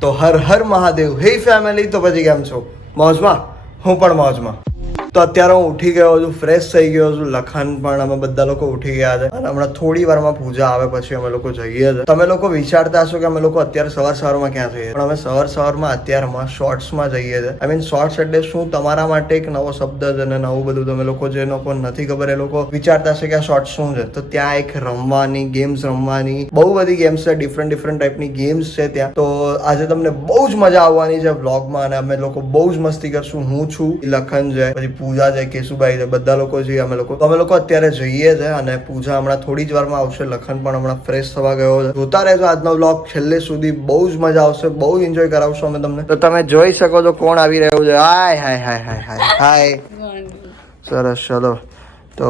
તો હર હર મહાદેવ. હે ફેમિલી, તો પછી કેમ છો? મોજમાં? હું પણ મોજમાં. તો અત્યારે હું ઉઠી ગયો છું, ફ્રેશ થઈ ગયો છું. લખન પણ અમે બધા લોકો ઉઠી ગયા છે અને હમણાં થોડી વારમાં પૂજા આવે પછી અમે લોકો જઈએ છીએ. તમે લોકો વિચારતા હશો કે અમે લોકો અત્યારે સવારમાં ક્યાં જઈએ, પણ અમે સવારમાં અત્યારમાં શોર્ટ્સમાં જઈએ છીએ. આઈ મીન શોર્ટ્સ એટલે શું, તમારા માટે એક નવો શબ્દ છે અને નવું બધું. તમે લોકો જે લોકો નથી ખબર એ લોકો વિચારતા હશે કે આ શોર્ટ્સ શું છે. તો ત્યાં એક રમવાની ગેમ્સ રમવાની બહુ બધી ગેમ્સ છે, ડિફરન્ટ ટાઈપની ગેમ્સ છે ત્યાં. તો આજે તમને બહુ જ મજા આવવાની છે વ્લોગમાં અને અમે લોકો બહુ જ મસ્તી કરશું. હું છું, લખન છે, પછી પૂજા છે, કેશુભાઈ છે, બધા લોકો છીએ અમે લોકો. તો અમે લોકો અત્યારે જઈએ છે અને પૂજા હમણાં થોડી જ વારમાં આવશે. લખન પણ હમણાં ફ્રેશ થવા ગયો છે. જોતા રહેજો આજનો વ્લોગ છેલ્લે સુધી, બહુ જ મજા આવશે, બહુ એન્જોય કરાવશું અમે તમને. તો તમે જોઈ શકો છો કોણ આવી રહ્યું છે. હાય હાય હાય હાય હાય હાય. સરસ, ચલો. તો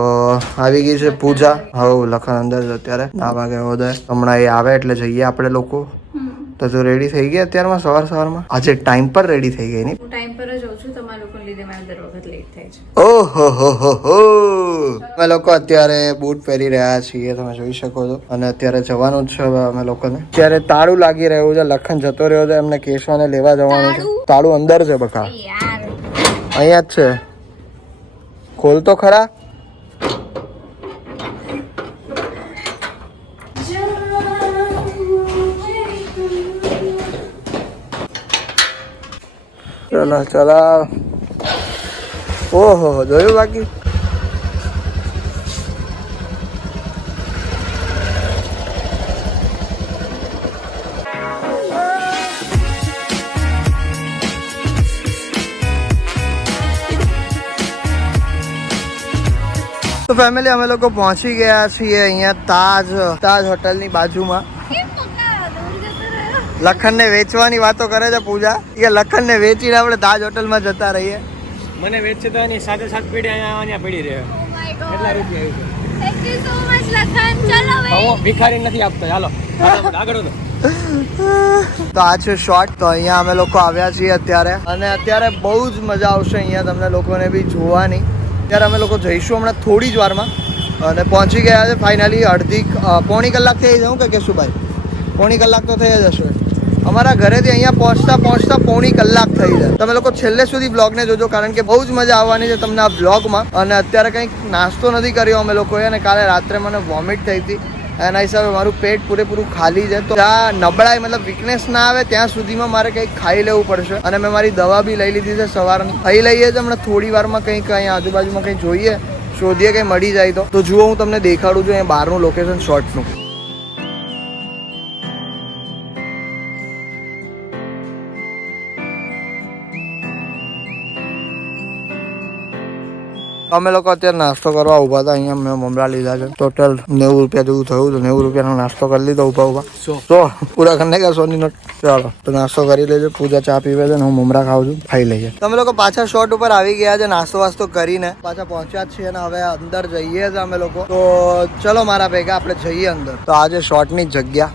આવી ગઈ છે પૂજા. હવે લખન અંદર છે અત્યારે, નાવા ગયો છે. હમણાં એ આવે એટલે જઈએ આપણે લોકો. તો તું રેડી થઈ ગઈ અત્યારમાં સવારમાં? આજે ટાઈમ પર રેડી થઈ ગઈ ને? હું ટાઈમ પર જ આવું છું, તમારા લોકો લીધે મારે દર વખત લેટ થાય છે. ઓહો હો હો હો. અમે લોકો અત્યારે બૂટ પહેરી રહ્યા છીએ, તમે જોઈ શકો છો. અને અત્યારે જવાનું જ છે હવે અમે લોકોને. અત્યારે તાળું લાગી રહ્યું છે, લખન જતો રહ્યો છે, એમને કેશવાને લેવા જવાનું છે. તાળું અંદર છે બકા, અહીંયા જ છે. ખોલ તો ખરા. ચલો ચલો. ઓહો, જોયું બાકી? તો ફેમિલી, અમે લોકો પહોંચી ગયા છીએ અહીંયા તાજ હોટલની બાજુમાં. લખનને વેચવાની વાતો કરે છે પૂજા કે લખનને વેચીને આપણે તાજ હોટલમાં જતા રહીએ. મને વેચશે તો એની સાથે પેઢી અહીંયા પડી રહે. કેટલા રૂપિયા આવ્યું છે? Thank you so much Lakhan. ચલો ભાઈ, હું ભિખારી નથી આપતો. ચાલો આગળ વધો. તો આ છે શોર્ટ. તો અહીંયા અમે લોકો આવ્યા છીએ અત્યારે અને અત્યારે બહુ જ મજા આવશે અહીંયા તમને લોકોને બી જોવાની. ત્યારે અમે લોકો જઈશું હમણાં થોડી જ વારમાં અને પહોંચી ગયા છે ફાઇનલી. પોણી કલાક થઈ જવું કે કેશુભાઈ? પોણી કલાક તો થઈ જ હશે. અમારા ઘરેથી અહીંયા પહોંચતા પોણી કલાક થઈ જાય. તમે લોકો છેલ્લે સુધી બ્લોગને જોજો કારણ કે બહુ જ મજા આવવાની છે તમને આ બ્લોગમાં. અને અત્યારે કંઈક નાસ્તો નથી કર્યો અમે લોકોએ અને કાલે રાત્રે મને વોમિટ થઈ હતી. એના હિસાબે મારું પેટ પૂરેપૂરું ખાલી છે. તો ત્યાં નબળાઈ મતલબ વીકનેસ ના આવે ત્યાં સુધીમાં મારે કંઈક ખાઈ લેવું પડશે. અને મેં મારી દવા બી લઈ લીધી છે સવારની. ખાઈ લઈએ છીએ હમણાં થોડી વારમાં. કંઈક અહીંયા આજુબાજુમાં કંઈ જોઈએ, શોધીએ, કંઈ મળી જાય તો જુઓ હું તમને દેખાડું છું અહીંયા બહારનું લોકેશન શોર્ટનું. અમે લોકો અત્યારે નાસ્તો કરવા ઉભા હતા. અહીંયા મેં મમરા લીધા છે. ટોટલ 90 રૂપિયા જેવું થયું તો 90 રૂપિયાનો નાસ્તો કરી લીધો ઉભા. તો પૂરા કરીને ગયા 100 ની નોટ. ચાલો તો નાસ્તો કરી લેજો. પૂજા ચા પીવે છે ને હું મમરા ખાઉં છું, ખાઈ લઈએ. તમે લોકો પાછા શોર્ટ ઉપર આવી ગયા છે નાસ્તો વાસ્તો કરીને. પાછા પહોંચ્યા જ છીએ અને હવે અંદર જઈએ છીએ અમે લોકો. તો ચલો મારા ભેગા આપણે જઈએ અંદર. તો આજે શોર્ટની જગ્યા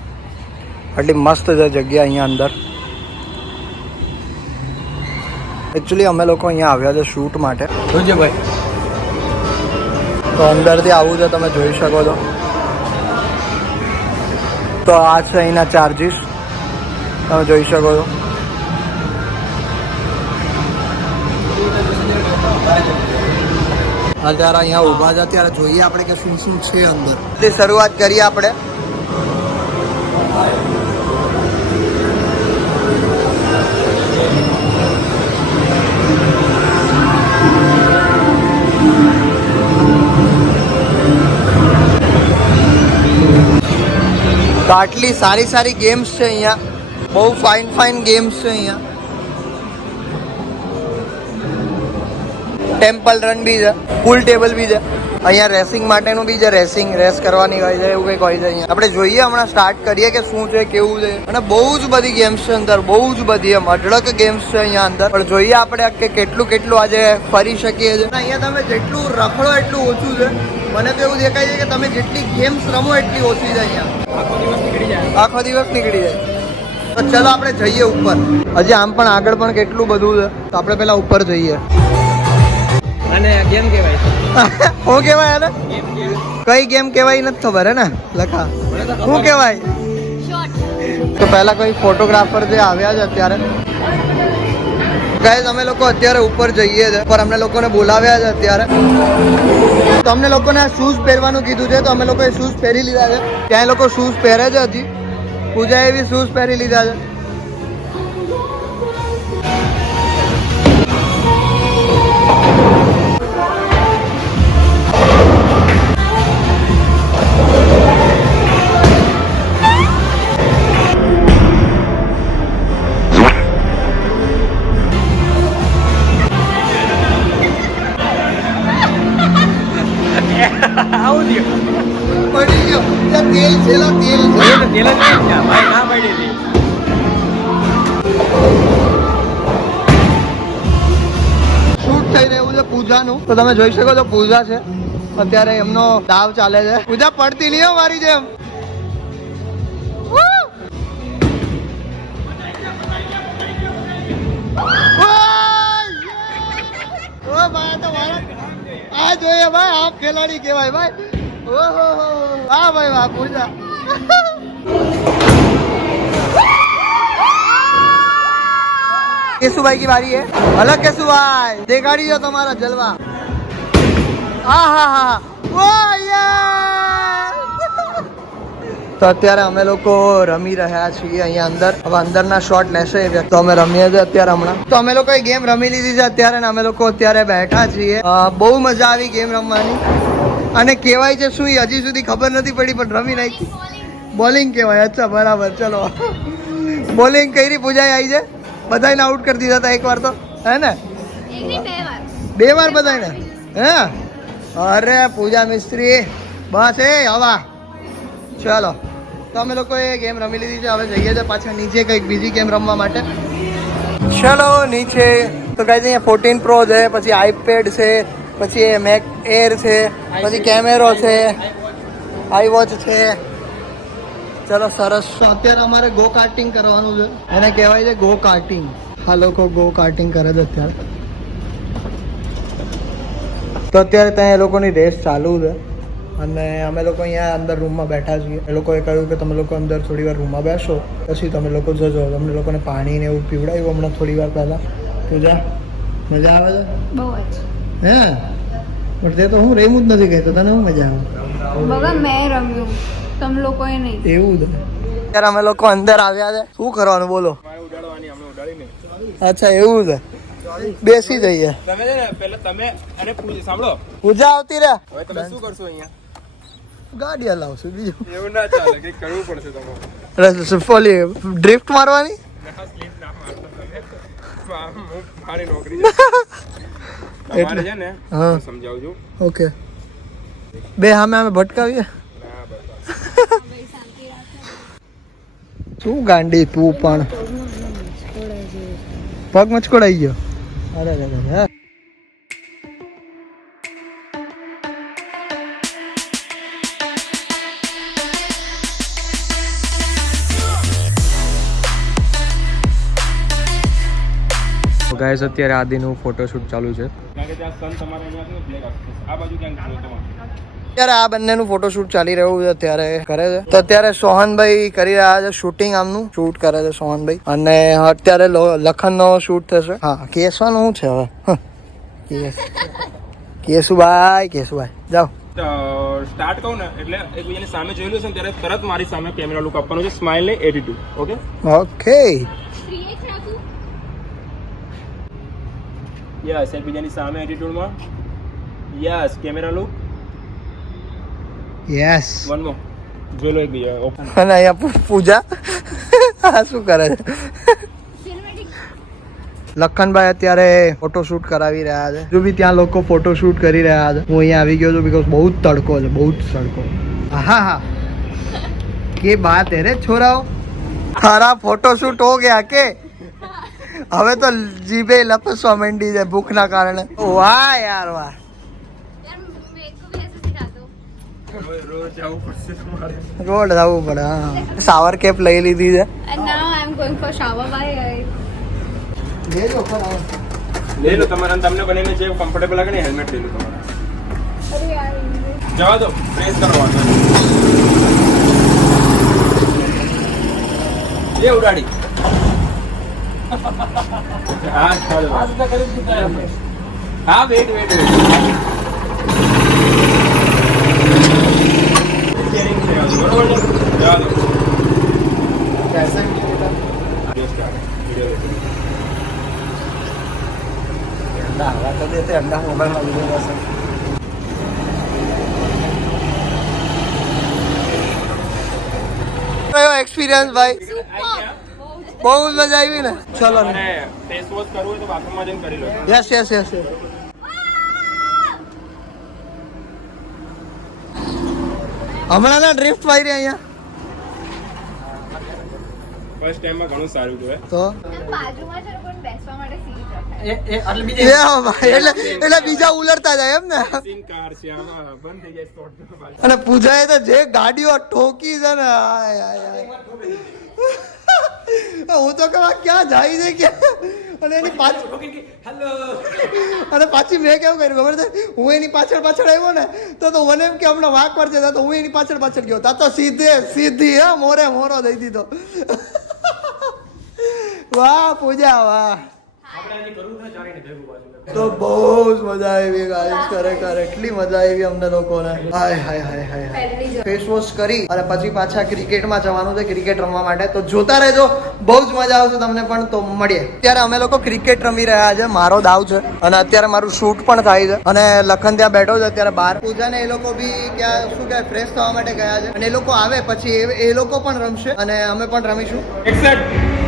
આટલી મસ્ત છે જગ્યા અહીંયા અંદર. એકચ્યુઅલી અમે લોકો અહીંયા આવ્યા છે શૂટ માટે. જોજે ભાઈ. તો અંદરથી આવું છે, તમે જોઈ શકો છો. તો આ છે અહીંના ચાર્જીસ, તમે જોઈ શકો છો. અત્યારે અહીંયા ઊભા છે, ત્યારે જોઈએ આપણે કે શું શું છે અંદર. તે શરૂઆત કરીએ આપણે. તો આટલી સારી ગેમ્સ છે અહીંયા. બહુ ફાઇન ગેમ્સ છે અહીંયા. ટેમ્પલ રન બી છે, પુલ ટેબલ બી છે. અહીંયા રેસિંગ માટેનું બી છે, રેસ કરવાની હોય છે, એવું કંઈક હોય છે અહીંયા. આપણે જોઈએ હમણાં સ્ટાર્ટ કરીએ કે શું છે, કેવું છે. અને બહુ જ બધી ગેમ્સ છે અંદર, બહુ જ બધી એમ અઢળક ગેમ્સ છે અહીંયા અંદર. પણ જોઈએ આપણે કે કેટલું આજે ફરી શકીએ છીએ. અહીંયા તમે જેટલું રખડો એટલું ઓછું છે. મને તો એવું દેખાય છે કે તમે જેટલી ગેમ્સ રમો એટલી ઓછી છે અહીંયા. આખો દિવસ નીકળી જાય. તો ચલો આપણે જઈએ ઉપર. હજી આમ પણ આગળ પણ કેટલું બધું છે. તો આપણે પેલા ઉપર જઈએ. અને ગેમ કહેવાય. શું કહેવાય આને? કઈ ગેમ કહેવાય નથી ખબર હે ને લખા? શું કહેવાય? તો પહેલા કોઈ ફોટોગ્રાફર જે આવ્યા છે અત્યારે ગાઈઝ અમે લોકો અત્યારે ઉપર જઈએ છે પર અમને લોકોને બોલાવ્યા છે અત્યારે તો અમને લોકોને આ શૂઝ પહેરવાનું કીધું છે તો અમે લોકોએ શૂઝ પહેરી લીધા છે ત્યાં એ લોકો શૂઝ પહેરે છે હજી પૂજાએ બી શૂઝ પહેરી લીધા છે આવું થયું પડી ગયો ત્યાં તેલ છે લા, તેલ છે તેલ જ નહીં છે ભાઈ ના પડી હતી શૂટ થઈ રહ્યું છે પૂજાનું તો તમે જોઈ શકો છો પૂજા છે અત્યારે એમનો દાવ ચાલે છે પૂજા પડતી નહીં હો મારી જેમ આ જોઈએ ભાઈ આપ ખેલાડી કહેવાય ભાઈ ઓહો વાહ ભાઈ વાહ પૂજા કેશુભાઈ की बारी है अलग केशुभाई देखाड़ी जो तुम्हारा जलवा હા હા હા ઓ તો અત્યારે અમે લોકો રમી રહ્યા છીએ અહીંયા અંદર હવે અંદરના શોટ લેશે એ વ્યક્તિ તો અમે રમીએ છીએ અત્યારે હમણાં તો અમે લોકો ગેમ રમી લીધી છે અત્યારે ને અમે લોકો અત્યારે બેઠા છીએ બહુ મજા આવી ગેમ રમવાની અને કહેવાય છે શું હજી સુધી ખબર નથી પડી પણ રમી નાખી બોલિંગ કહેવાય અચ્છા બરાબર ચલો બોલિંગ કરી પૂજાઈ આવી છે બધાને આઉટ કરી દીધા હતા એકવાર તો હે ને બે વાર બધાને હે અરે પૂજા મિસ્ત્રી બસ એ હવા ચાલો તો અમે લોકોએ ગેમ રમી લીધી છે હવે જઈએ છીએ પાછા નીચે કંઈક બીજી ગેમ રમવા માટે ચલો નીચે તો કઈ અહીંયા 14 પ્રો છે પછી આઈપેડ છે પછી મેક એર છે પછી કેમેરો છે આઈ વોચ છે ચલો સરસ તો અત્યારે અમારે ગો કાર્ટિંગ કરવાનું છે એને કહેવાય છે ગો કાર્ટિંગ આ લોકો ગો કાર્ટિંગ કરે છે અત્યારે તો અત્યારે ત્યાં એ લોકોની રેસ ચાલુ છે અને અમે લોકો અહીંયા અંદર રૂમમાં બેઠા છીએ એ લોકોએ કહ્યું કે તમે લોકો અંદર થોડી વાર રૂમમાં બેસો પછી તમે લોકો જજો અમને લોકોને પાણી ને એવું પીવડાવ્યું હમણાં થોડી વાર પહેલાં પૂજા મજા આવે છે બહુ જ હે પણ તે તો હું રેમું જ નથી કહેતો તને હું મજા આવે બગા મેં રમ્યું તમ લોકોએ નહીં એવું છે અત્યારે અમે લોકો અંદર આવ્યા છે શું કરવાનું બોલો ઉડાડવાની અમને ઉડાડીને અચ્છા એવું છે બેસી જઈએ તમે છે ને પહેલા તમે અને સાંભળો પૂજા આવતી રે હવે તમે શું કરશો અહીંયા ગાડી હલાવશું બીજું એવું ના ચાલે કંઈક કરવું પડશે તમારે ફોલી ડ્રિફ્ટ મારવાની મારી નોકરી છે તમારે છે ને હા. સમજાવું છું ઓકે બે સામે અમે ભટકાવીએ શું ગાંડી તું પણ પગ મચકોડાઈ ગયો અરે અરે ગાઈસ અત્યારે આદિનું ફોટોશૂટ ચાલુ છે કારણ કે ત્યાં સન તમારે અહીંયા છે બ્લેક આ બાજુ ક્યાંક જોયો તમારે અત્યારે આ બંનેનું ફોટોશૂટ ચાલી રહ્યું છે અત્યારે કરે છે તો અત્યારે સોહનભાઈ કરી રહ્યા છે શૂટિંગ આમનું શૂટ કરે છે સોહનભાઈ અને અત્યારે લખનનો શૂટ થશે હા કેસવાનું શું છે હવે કેશુભાઈ જાઓ સ્ટાર્ટ કહું ને એટલે એકબીજાની સામે જોયેલું છે ને ત્યારે તરત મારી સામે કેમેરા લુક આપવાનું છે સ્માઇલ ને એટીટ્યુડ ઓકે ઓકે યસ એકબીજાની સામે એટીટ્યુડમાં yes camera look yes one more જોઈ લો એકબીજા ઓપન અને અહીંયા પૂજા આ શું કરે છે લખનભાઈ અત્યારે ફોટોશૂટ કરાવી રહ્યા છે જો બી ત્યાં લોકો ફોટોશૂટ કરી રહ્યા છે હું અહીંયા આવી ગયો છું બીકોઝ બહુ જ તડકો છે બહુ જ તડકો હા હા કે બાત હે રે છોરાઓ તારા ફોટોશૂટ હો ગયા કે હવે તો જીભે લપસવા માંડી છે ભૂખના કારણે વાહ યાર વાહ રોજ જવું પડશે તમારે રોડ જવું પડે હા શાવર કેપ લઈ લીધી છે And now I'm going for shower. Bye guys. લેજો ખરા લઈ લો તમારે અને તમને બંનેને જે કમ્ફર્ટેબલ લાગે ને હેલ્મેટ લઈ લો તમારે અરે યાર જવા દો પ્રેસ કરવાનું એ ઉડાડી હા ચાલો હા વેટ બરોબર છે જવા દો कैसे अंडा हवा तो देते अंडा मोबाइल में लगे बस एक्सपीरियंस भाई બહુ જ મજા આવી ને ચલો અને ફેસ વોશ કરવું હોય તો બાથરૂમમાં જઈને કરી લો યસ યસ યસ હમણાં ના ડ્રિફ્ટ મારી અહીંયા ફર્સ્ટ ટાઈમમાં ઘણું સારું કહેવાય તો બાજુમાં છે પણ બેસવા માટે સીટ રખાય એટલે બીજા ઉલરતા જાય એમ ને સીન કાર છે આમાં બંધ થઈ જાય સ્ટોપ અને પૂજાએ તો જે ગાડીઓ ઠોકી છે ને આય આય આય હું તો કહું ક્યાં જાય છે ક્યાં અને એની પાછળ અને પાછી મેં કેવું કર્યું ખબર છે હું એની પાછળ આવ્યો ને તો મને એમ કે હમણાં વાંક પર છે તો હું એની પાછળ ગયો તા તો સીધી હે મોરો દઈ દીધો વાહ પૂજા વાહ તો બહુ જ મજા આવી ગાઈસ ખરેખર એટલી મજા આવી અમને લોકોને હાય હાય હાય હાય ફેસ વોશ કરી અને પછી પાછા ક્રિકેટમાં જવાનું છે ક્રિકેટ રમવા માટે તો જોતા રહેજો બહુ જ મજા આવશે તમને પણ તો મળીએ અત્યારે અમે લોકો ક્રિકેટ રમી રહ્યા છે મારો દાવ છે અને અત્યારે મારું શૂટ પણ થાય છે અને લખન ત્યાં બેઠો છે અત્યારે બહાર પૂજાને એ લોકો બી ક્યાં શું કહેવાય ફ્રેશ થવા માટે ગયા છે અને એ લોકો આવે પછી એ લોકો પણ રમશે અને અમે પણ રમીશું એક્સેપ્ટ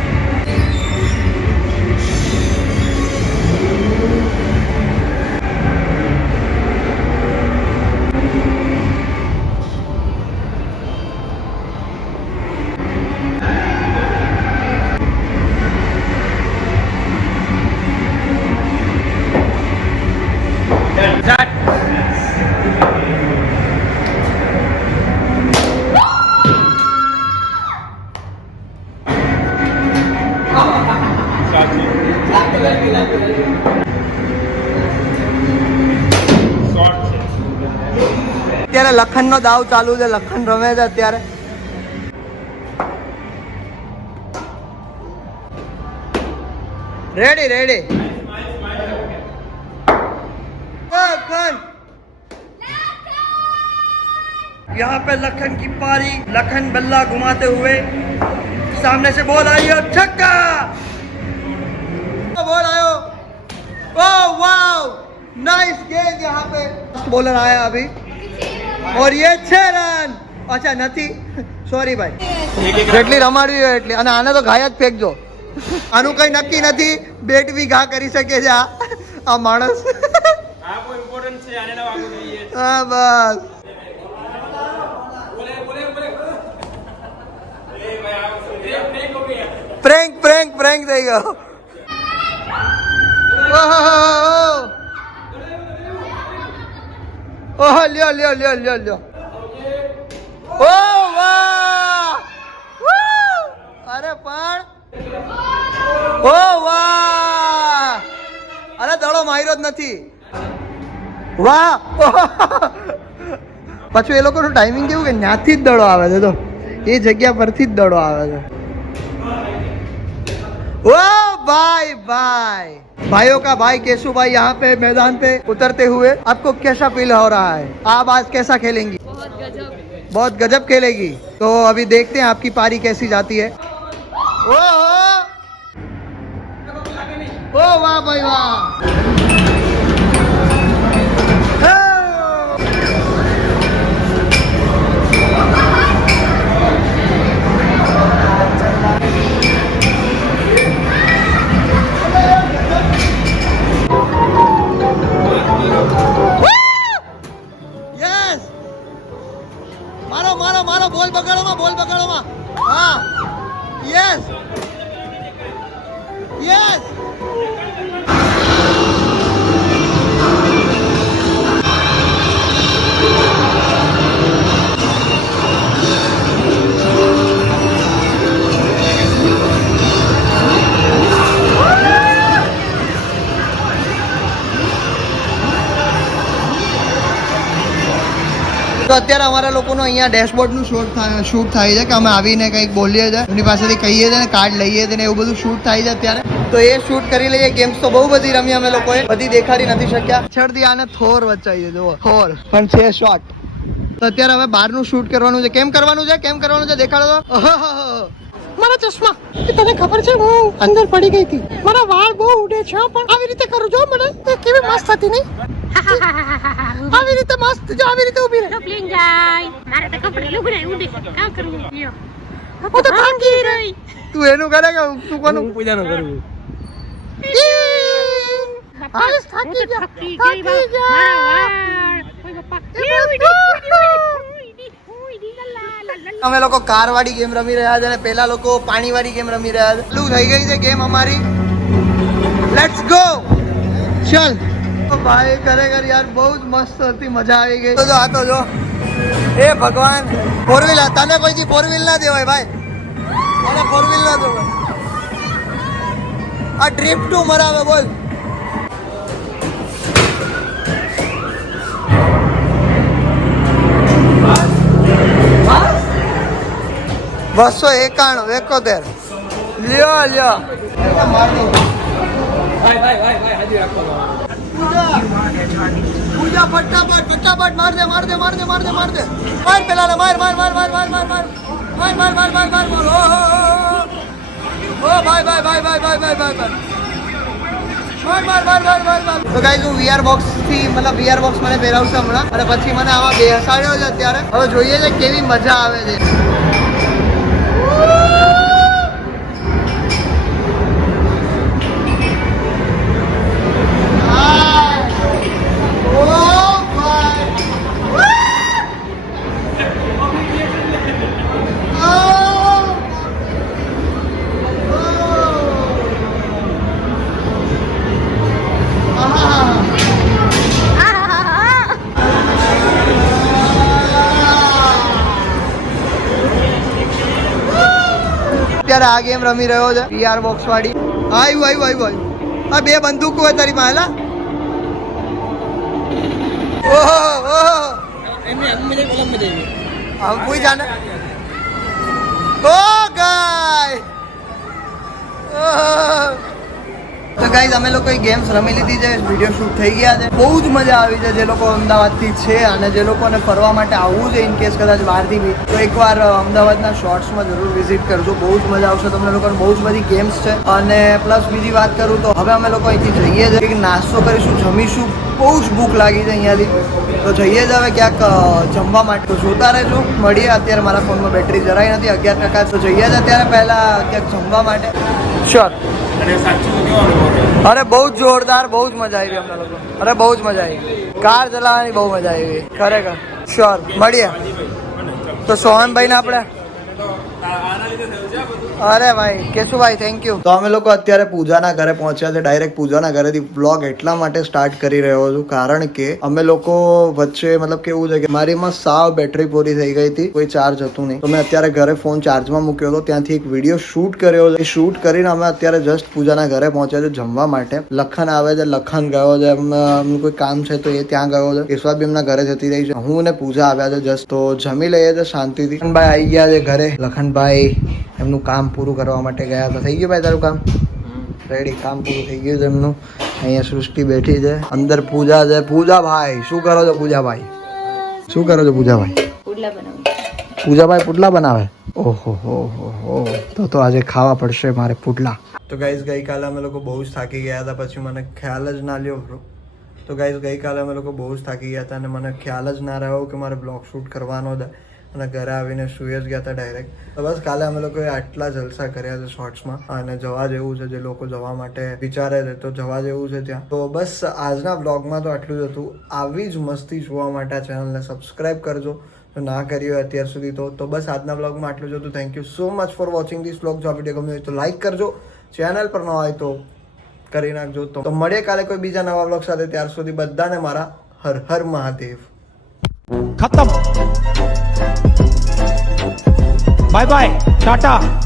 અત્યારે લખન નો દાવ ચાલુ છે લખન રમે છે અત્યારે રેડી રેડી लखन यहाँ पे लखन की पारी लखन बल्ला घुमाते हुए सामने से बॉल आई और छक्का बॉल आयो ओह वाओ नाइस गेंद यहाँ पे बॉलर आया अभी और ये 6 रन अच्छा નથી સોરી ભાઈ જેટલી રમાડવી હોય એટલી અને આને તો ઘાય જ ફેંકજો આનું કઈ નક્કી નથી બેટ બી ઘા કરી શકે છે આ માણસ આ બહુ ઇમ્પોર્ટન્ટ છે આને ના વાગવું જોઈએ હા બસ પ્રેન્ક થઈ ગયો ઓહો લ્યો ઓ વાહ અરે પણ ઓ વાહ અરે દડો માર્યો જ નથી વાહ પાછું એ લોકોનું ટાઈમિંગ કેવું કે ત્યાંથી જ દડો આવે છે તો એ જગ્યા પરથી જ દડો આવે છે ओ भाई भाइयों का भाई केशु भाई यहाँ पे मैदान पे उतरते हुए आपको कैसा फील हो रहा है आप आज कैसा खेलेंगी बहुत गजब खेलेगी तो अभी देखते हैं आपकी पारी कैसी जाती है ओ वाह भाई वाह મારો બોલ બગાડોમાં હા યસ તો અત્યારે અમારા લોકોનો અહીંયા ડેશબોર્ડનું શૂટ થાય છે કે અમે આવીને કંઈક બોલીએ છીએ એમની પાસેથી કહીએ છીએ ને કાર્ડ લઈએ છીએ ને એવું બધું શૂટ થાય છે અત્યારે. તો એ શૂટ કરી લઈએ. ગેમ્સ તો બહુ બધી રમી અમે લોકોએ, બધી દેખાડી નથી શક્યા. છેડથી આને થોર વચાઈએ જુઓ, થોર પણ છે શોર્ટ. તો અત્યારે હવે બહારનું શૂટ કરવાનું છે. કેમ કરવાનું છે, કેમ કરવાનું છે દેખાડો તો. મારા ચશ્મા તને ખબર છે હું અંદર પડી ગઈ હતી, મારા વાળ બહુ ઉડે છે પણ આવી રીતે કરું જો મને કેવી મસ્ત હતી નહીં આવી રીતે મસ્ત જો આવી રીતે ઊભી રહે પ્લેન જાય મારે તો કપડે લુગડાય ઉડે કામ કરવું લ્યો હું તો થાકી રહી તું એનું કરે કે તું કોનું પૂજાનું કરું આજ થાકી ગયા મારા વાળ ઓય બાપા અમે લોકો કાર વાળી ગેમ રમી રહ્યા છે અને પેલા લોકો પાણી વાળી ગેમ રમી રહ્યા છે. ચાલુ થઈ ગઈ છે ગેમ અમારી. Let's go. ચલ ભાઈ ખરેખર યાર બહુ જ મસ્ત હતી, મજા આવી ગઈ. તો જો આ તો જો એ ભગવાન ફોર વ્હીલ તને કોઈ ફોર વ્હીલ ના દેવાય ભાઈ, મને ફોર વ્હીલ ના દેવાય. આ ડ્રિફ્ટ ટુ મરાવે બોલ. 291 લ્યો લ્યો પૂજા ફટાફટ માર દે માર પેલા માર ઓ ભાઈ તો ગાઈસ હું VR બોક્સ થી મતલબ VR બોક્સ મને પહેરાવશે હમણાં અને પછી મને આમાં બેસાડ્યો છે અત્યારે. હવે જોઈએ છે કેવી મજા આવે છે. અત્યારે આ ગેમ રમી રહ્યો છે VR બોક્સ વાળી. આવ્યું આ બે બંદૂકો હોય તારી પાસે. ઓહો हम कोई जाना ओ गाय તો ગાઈઝ અમે લોકો ગેમ્સ રમી લીધી છે, વિડીયો શૂટ થઈ ગયા છે. બહુ જ મજા આવી છે. જે લોકો અમદાવાદથી છે અને જે લોકોને ફરવા માટે આવવું છે ઇન કેસ કદાચ બહારથી બી, તો એકવાર અમદાવાદના શોર્ટ્સમાં જરૂર વિઝિટ કરજો. બહુ જ મજા આવશે તમને લોકોને. બહુ જ બધી ગેમ્સ છે. અને પ્લસ બીજી વાત કરું તો હવે અમે લોકો અહીંથી જઈએ છીએ, કંઈક નાસ્તો કરીશું, જમીશું. બહુ જ ભૂખ લાગી છે અહીંયાથી. તો જઈએ જ હવે ક્યાંક જમવા માટે. તો જોતા રહેજો, મળીએ. અત્યારે મારા ફોનમાં બેટરી જરાય નથી, 11%. તો જઈએ જ અત્યારે પહેલા ક્યાંક જમવા માટે. શ્યોર. અને સાચું કહેવાનું, અરે બહુ જ જોરદાર, બહુ જ મજા આવી અમને લોકો. અરે બહુ જ મજા આવી. કાર ચલાવવાની બહુ મજા આવી ખરેખર. શ્યોર મળીએ. તો સોહનભાઈ ને આપણે અરે ભાઈ કેશુભાઈ થેન્ક યુ. તો અમે લોકો અત્યારે પૂજાના ઘરે પહોંચ્યા છે. ડાયરેક્ટ પૂજાના ઘરેથી વ્લોગ એટલા માટે સ્ટાર્ટ કરી રહ્યો છું કારણ કે અમે લોકો વચ્ચે મતલબ કેવું છે કે મારીમાં સાવ બેટરી પૂરી થઈ ગઈ હતી, કોઈ ચાર્જ હતું નહીં. તો મેં અત્યારે ઘરે ફોન ચાર્જમાં મૂક્યો હતો, ત્યાંથી એક વિડીયો શૂટ કર્યો છે. શૂટ કરીને અમે અત્યારે જસ્ટ પૂજાના ઘરે પહોંચ્યા છે જમવા માટે. લખન આવે છે, લખન ગયો છે, એમનું કોઈ કામ છે તો એ ત્યાં ગયો છે. કેશવા બી એમના ઘરે જતી રહી છે. હું ને પૂજા આવ્યા છે જસ્ટ. તો જમી લઈએ છે શાંતિથી. લખનભાઈ આવી ગયા છે ઘરે. લખનભાઈ એમનું કામ પૂરું કરવા માટે ગયા હતા. થઈ ગયું ભાઈ તારું કામ? રેડી, કામ પૂરું થઈ ગયું છે એમનું. અહીંયા સૃષ્ટિ બેઠી છે, અંદર પૂજા છે. પૂજાભાઈ શું કરો છો? પૂજાભાઈ શું કરો છો? પૂજાભાઈ પૂજાભાઈ પુડલા બનાવે. ઓહો હો તો આજે ખાવા પડશે મારે પુડલા. તો ગાઈઝ ગઈકાલે અમે લોકો બહુ જ થાકી ગયા હતા, પછી મને ખ્યાલ જ ના લ્યો બ્રો. તો ગાઈઝ ગઈકાલે અમે લોકો બહુ જ થાકી ગયા હતા અને મને ખ્યાલ જ ના રહ્યો કે મારે બ્લોગ શૂટ કરવાનો હતો અને ઘરે આવીને સુઈ જ ગયા હતા ડાયરેક્ટ. તો બસ કાલે અમે લોકોએ આટલા જલસા કર્યા છે શોર્ટ્સમાં અને જવા જેવું છે. જે લોકો જવા માટે વિચારે છે તો જવા જેવું છે ત્યાં. તો બસ આજના બ્લોગમાં તો આટલું જ હતું. આવી જ મસ્તી જોવા માટે આ ચેનલને સબસ્ક્રાઈબ કરજો જો ના કરી હોય અત્યાર સુધી તો બસ આજના બ્લોગમાં આટલું જ હતું. Thank you so much for watching this blog. જો આ વિડીયો ગમ્યો હોય તો લાઈક કરજો, ચેનલ પર ન હોય તો કરી નાખજો. તો મળીએ કાલે કોઈ બીજા નવા બ્લોગ સાથે. ત્યાર સુધી બધાને મારા હર હર મહાદેવ. खत्म बाय बाय टाटा.